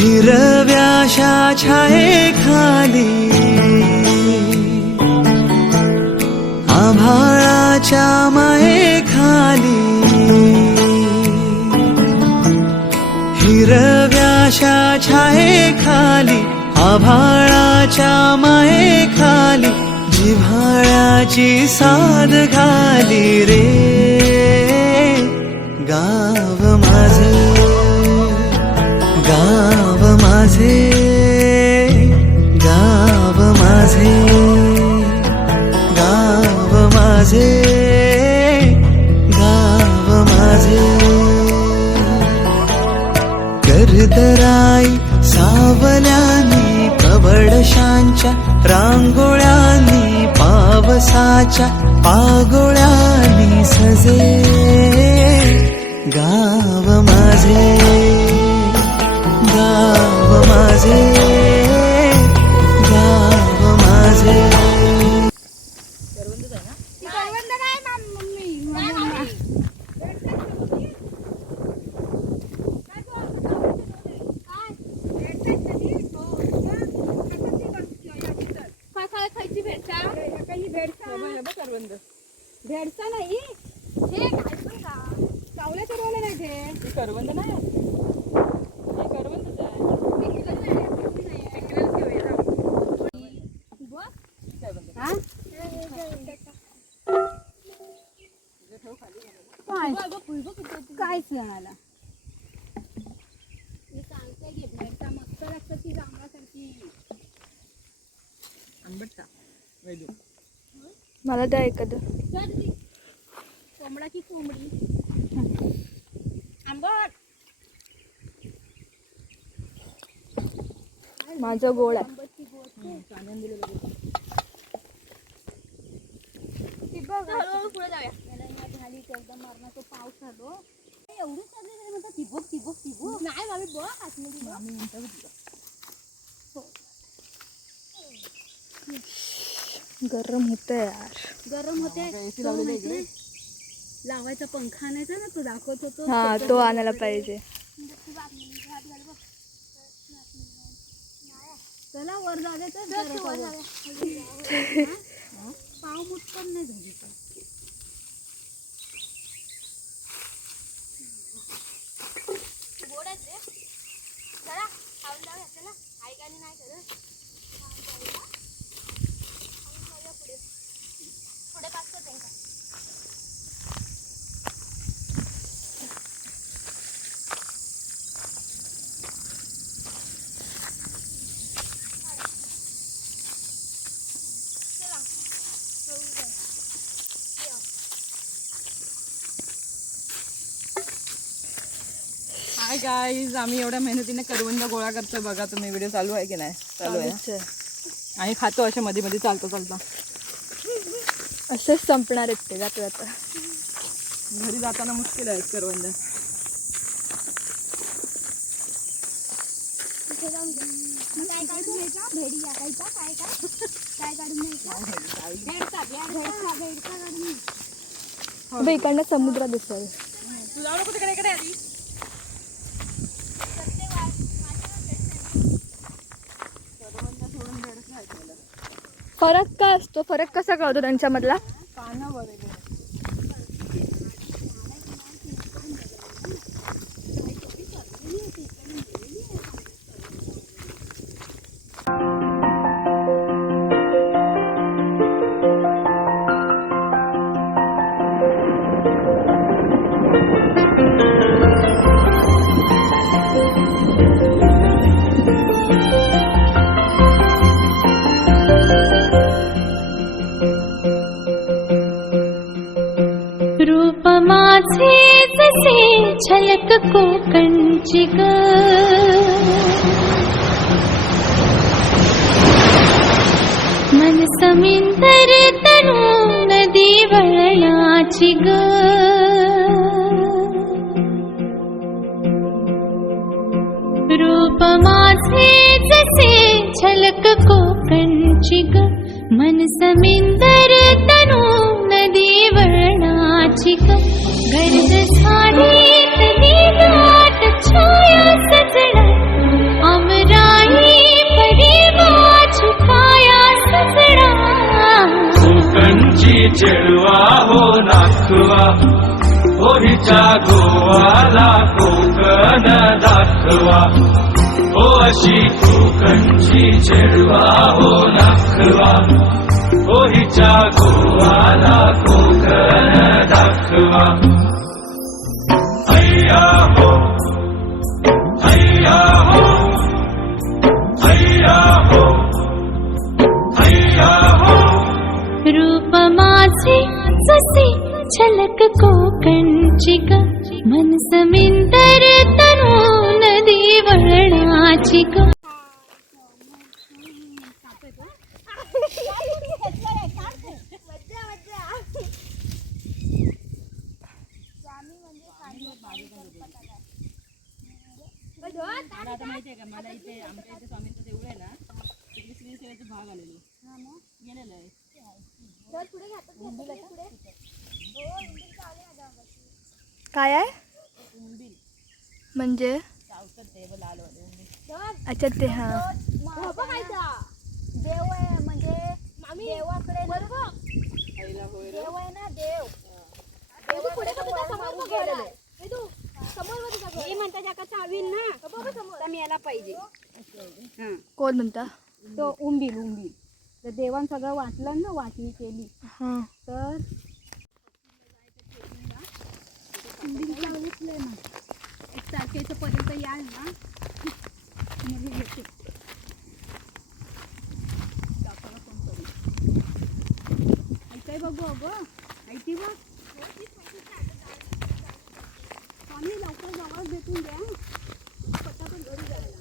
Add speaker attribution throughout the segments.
Speaker 1: हिरव्याशा छाये खाली आभाळाच्या माये खाली हिरव्याशा छाये खाली आभाळाच्या माये खाली जिव्हाळ्याची साध घाली रे गाव माझ माझे गाव माझे गाव माझे गाव माझे. करदराई सावल्यानी प्रबळशांच्या रांगोळ्यानी पावसाच्या पागोळ्यांनी सजे. गाव माझे.
Speaker 2: खायची काही भेटचा
Speaker 3: करवंद.
Speaker 2: भेटचा नाही. हे काय पण का? चावल्याचं रोल नाही ते.
Speaker 3: करवंद नाही. हे करवंदच आहे.
Speaker 2: हा?
Speaker 3: हे.
Speaker 2: काय? सणाला मी सांगते की भेटचा मस्त लागतं ती जांभळासारखी.
Speaker 3: आंबट का?
Speaker 4: मला द्या एखादं.
Speaker 2: ती. कोंबडा की कोंबडी? आंबट.
Speaker 4: माझं गोड आहे.
Speaker 2: पुढे जाऊया. झाली ते एकदम मरणाचं पाऊस आलो. एवढी चालली तरी म्हणतात नाही मामी बघ आतमध्ये.
Speaker 3: आम्ही म्हणतो.
Speaker 4: गरम होतं यार.
Speaker 2: गरम होते माहिती? लावायचा पंखा आणायचा ना तो दाखवत होतो
Speaker 4: हा तो आणायला पाहिजे.
Speaker 2: चला वर तर. हा? पाव मुटकन नाही झाली
Speaker 3: गाईज आम्ही एवढ्या मेहनतीने करवंद गोळा करतोय. बघा तुम्ही व्हिडिओ चालू आहे की नाही? चालू आहे.
Speaker 4: आहे.
Speaker 3: आणि खातो अशा मध्ये मध्ये चालतो चालतो.
Speaker 4: असेच संपणार आहेत ते जाता जाता
Speaker 3: घरी जाताना मुश्किल आहेत करवंद
Speaker 2: काय काढून घ्यायचा? भेडी टाकायचा काय काय काय काढून घ्यायचा भेडचा भेडचा भेडचा काढून घे.
Speaker 4: बघ, इकडनं समुद्र दिसेल
Speaker 3: तू जाऊ नको तिकडे इकडे आधी
Speaker 4: फरक काय असतो? फरक कसा कळतो त्यांच्यामधला?
Speaker 5: एकको कञ्चिका मनसमिन्दर तनु नदी वयाचिग रूपमासे नामासे छलक
Speaker 6: कञ्चिग गिन्द्र ओहीच्या गोवाला कोकण दाखवा. हो अशी कोकणची चेडवा हो दाखवा हो हिच्या गोवाला कोकण दाखवा. अय्या हो अय्या हो अय्या हो अय्या हो.
Speaker 5: रूप माझे जसे झलक को ग मन समिंदर तनू नदी वळणाची ग
Speaker 3: आता माहितीये का मला इथे आमच्या इथे स्वामींचं देऊळ आहे ना तिकडे श्री सेवेचे भाग आलेलो गेलेलं आहे
Speaker 4: काय आहे? म्हणजे? अच्छा ते हा.
Speaker 2: देव आहे म्हणजे देवाकडे. देव आहे ना देव. मी म्हणता ज्याका चावील ना तर मी याला पाहिजे. हा.
Speaker 4: कोण म्हणता?
Speaker 2: तो उंबील उंबील तर देवान सगळं वाटलं ना वाटणी केली.
Speaker 4: हा.
Speaker 2: तर उंबील सांगितलंय ना एक तारखेचं पर्यंत याल ना मी येते दाखवायला फोन करू ऐकाय बघू अगं ऐकी बघ स्वामी लवकर जवळ भेटून द्या पटापट घरी जायला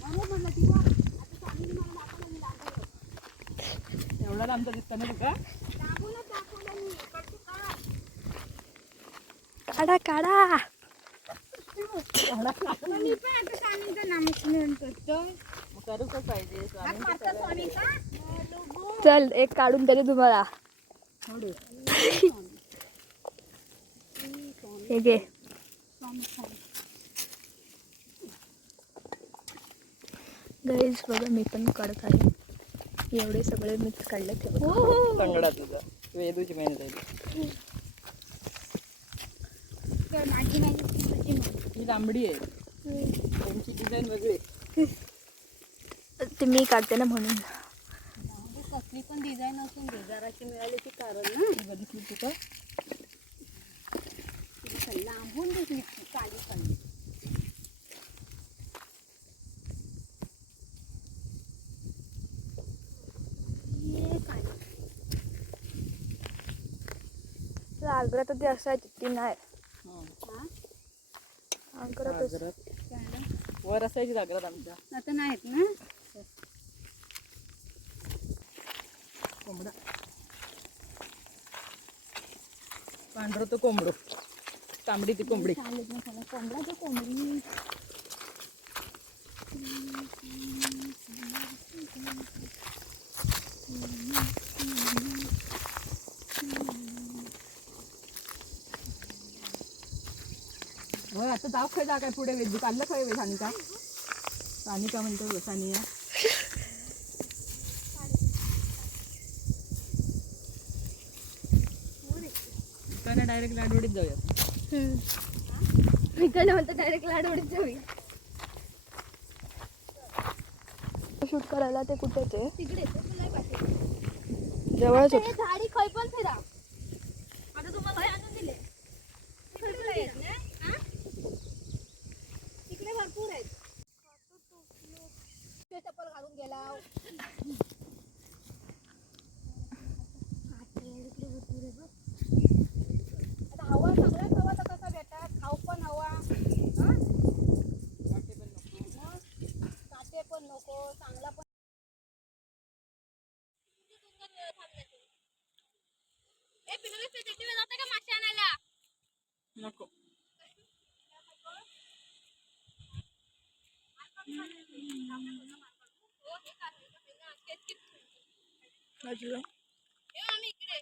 Speaker 2: बरोबर म्हटलं ती बघ आता स्वामीने मला दाखवलं मी
Speaker 3: एवढा लांबचा ना तुका
Speaker 2: दाखवलं दाखवलं मी कट कर.
Speaker 4: काढा काढा
Speaker 2: मी पण आता स्वामींचं नामस्मरण करतो
Speaker 3: मग करूच पाहिजे स्वामी
Speaker 2: काढा स्वामीचा
Speaker 4: चल एक काढून तरी तुम्हाला. हे घे. गाईज बघा मी पण काढत आहे. एवढे सगळे मिक्स काढले ते बघा. हो, हो.
Speaker 3: कंगडा तुझा. वेदूची मेहनत आहे.
Speaker 2: माझी नाही तुझी.
Speaker 3: ही लांबडी आहे त्यांची डिझाईन वेगळी आहे.
Speaker 4: ते मी काढते ना म्हणून
Speaker 2: कसली पण डिझाईन असून देजाराची मिळाल्याची कारण ना
Speaker 3: ही बघितली
Speaker 2: ती लांबून दिसली ती काळी काळी हे काळी.
Speaker 4: आग्रात ते असायची ती नाही?
Speaker 3: वर असायची जागरात आमच्या.
Speaker 2: आता नाहीत ना?
Speaker 3: कोंबडा. पांढरं तो कोंबडो. तांबडी ती कोंबडी.
Speaker 2: ना मला कोंबडा कोंबडी.
Speaker 3: आता जाऊ खाय जा काय पुढे वेदू काढलं खाय वे सानिका? सानिका म्हणतो सानिया. इकडनं डायरेक्ट लाडवडीत जाऊया.
Speaker 4: मी काय म्हणतो डायरेक्ट लाडवडीत जाऊया. शूट करायला ते कुठेच आहे. जवळच
Speaker 2: झाडी खय पण फिरा आता तुम्हाला हे आणून दिले तिकडे आहेत ना हा? चप्पल घालून गेला आता हवा सगळ्याच हवा तर कसा भेटतात खाऊ पण हवा मग काटे पण नको चांगला पण
Speaker 3: नको.
Speaker 4: Hadi
Speaker 7: lan. Ya mi gire.